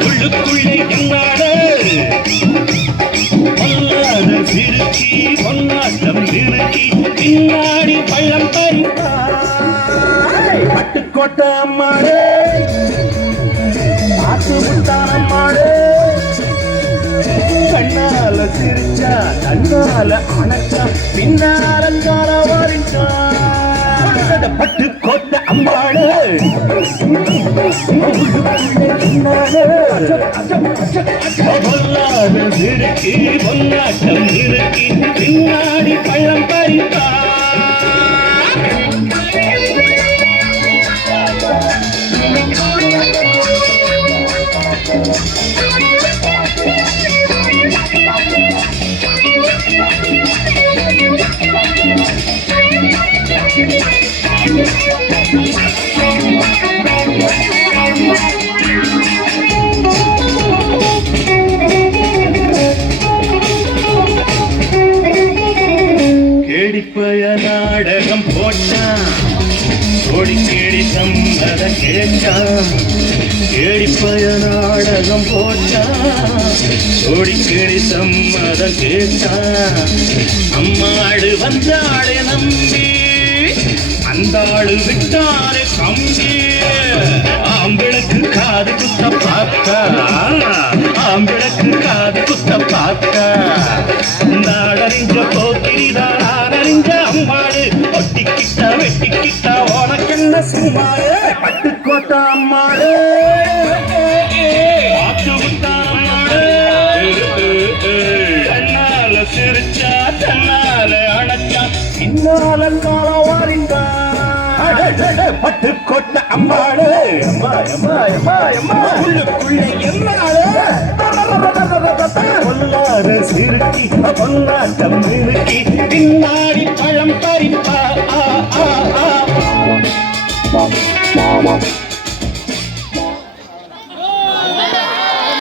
உள்ளுக்குள்ளே என்னாடு பொல்லாத சிறுக்கி பொன்னாட்டம் நிறுக்கி பின்னாடி பள்ளம் பறிப்பாய் பட்டுக்கோட்டை அம்மாடு பார்த்து முட்டான அம்மாடு கண்ணால சிரிச்சா கண்ணால அணைச்சா பின்னால கால வாரிச்சா பட்டுக்கோட்டை அம்மாடு பொல்லாத சிறுக்கி பொன்னாட்டம் நிறுக்கி பின்னாடி பள்ளம் பறிப்பா கேடிப்பய நாடகம் போட்டான் கோடி கேடி சம்மத கேட்டான் கேடிப்பய நாடகம் போட்டான் கோடி கேடி சம்மதம் கேட்டான் அம்மாடு வந்தாளே நம்பி அந்த ஆளு விட்டாரே கம்பி ஆம்பிளக்கு காது குத்த பார்க்க ஆம்பிளக்கு காது குத்த பார்க்க நாடறிஞ்ச போக்கிரிதான் அறிஞ்ச அம்மாடு ஒட்டிக்கிட்ட வெட்டிக்கிட்ட உனக்கென்ன சும்மாடு பட்டுக்கோட்டை அம்மாடு பார்த்து விட்டான் அம்மாடு தன்னால சிரிச்சா தன்னால அணைச்சா பின்னால கால வாரிந்தா பட்டுக்கோட்டை அம்மாடு உள்ளுக்குள்ளே என்னாடு பொல்லாத சிறுக்கி பொல்லாட்டம் நிறுக்கி பின்னாடி பழம் பறிப்பா